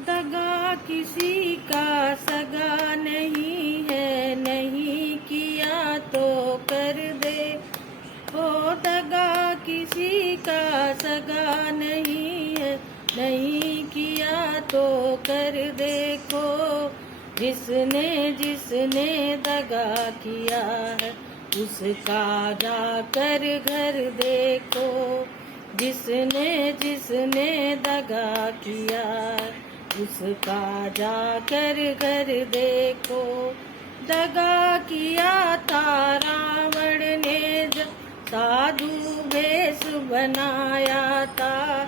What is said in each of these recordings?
दगा किसी का सगा नहीं है, नहीं किया तो कर दे। ओ दगा किसी का सगा नहीं है, नहीं किया तो कर देखो। जिसने जिसने दगा किया है, उसका जाकर घर देखो। जिसने जिसने दगा किया है, उसका जाकर घर देखो। दगा किया था रावण ने जब साधु भेष बनाया था।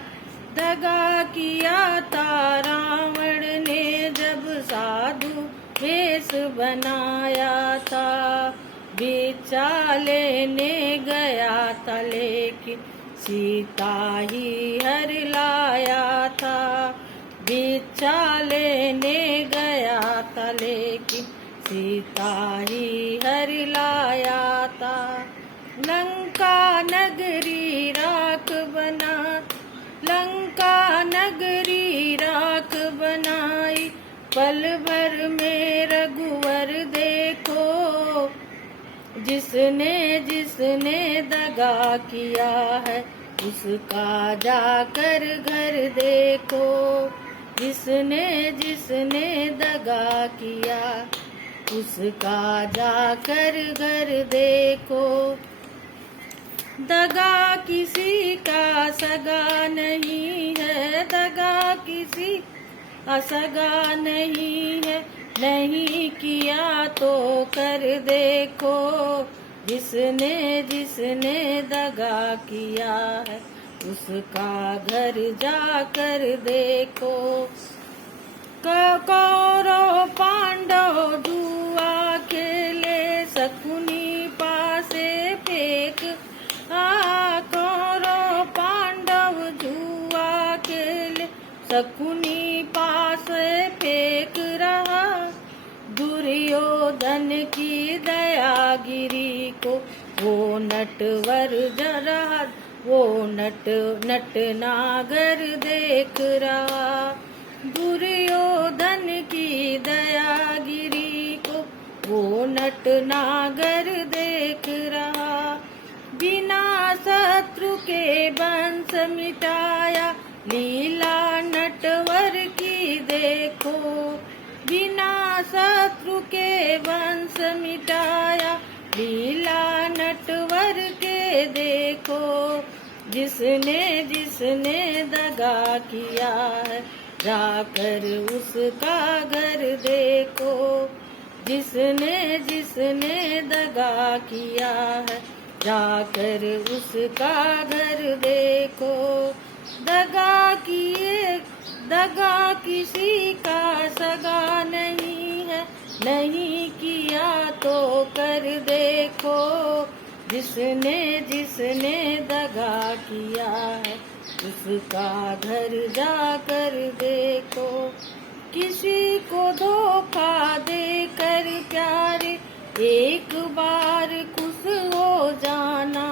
दगा किया था रावण ने जब साधु भेष बनाया था। भिक्षा लेने गया था लेकिन सीता ही हर लाया था। भिक्षा लेने गया था लेकिन सीता ही हर लाया था। लंका नगरी राख बना, लंका नगरी राख बनाई। पल भर में रघुवर देखो। जिसने जिसने दगा किया है, उसका जाकर घर देखो। जिसने जिसने दगा किया, उसका जाकर घर देखो। दगा किसी का सगा नहीं है, दगा किसी का सगा नहीं है, नहीं किया तो कर देखो। जिसने जिसने दगा किया है, उसका घर जाकर देखो। कौरव पांडव जुआ खेले, शकुनी पासे फेंक। कौरव पांडव जुआ खेले, शकुनी पासे फेंक रहा। दुर्योधन की दयागिरी को वो नटवर जरा, वो नट नागर देख रहा। दुर्योधन की दयागिरी को वो नट नागर देख रहा। बिना शत्रु के वंश मिटाया, लीला नटवर की देखो। बिना शत्रु के वंश मिटाया, लीला नटवर के देखो। जिसने जिसने दगा किया है, जाकर उसका घर देखो। जिसने जिसने दगा किया है, जाकर उसका घर देखो। दगा किसी का सगा नहीं है, नहीं किया तो कर देखो। जिसने जिसने दगा किया है, उसका घर जाकर देखो। किसी को धोखा देकर प्यारे, एक बार खुश हो जाना।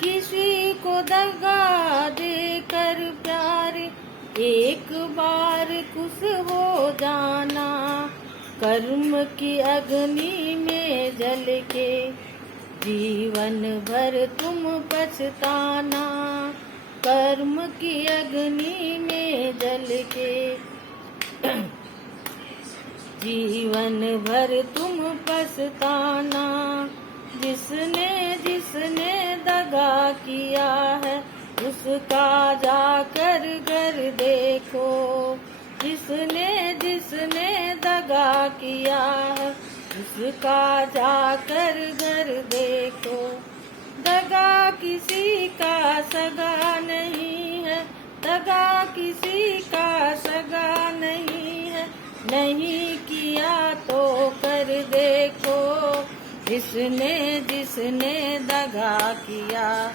किसी को दगा देकर प्यारे, एक बार खुश हो जाना। कर्म की अग्नि में जल के जीवन भर तुम पछताना। कर्म की अग्नि में जल के जीवन भर तुम पछताना। जिसने जिसने दगा किया है, उसका जाकर घर देखो। जिसने जिसने दगा किया है, उसका जाकर घर देखो। दगा किसी का सगा नहीं है, दगा किसी का सगा नहीं है, नहीं किया तो कर देखो। जिसने जिसने दगा किया,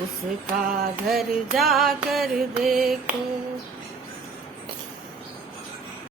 उसका घर जाकर देखो।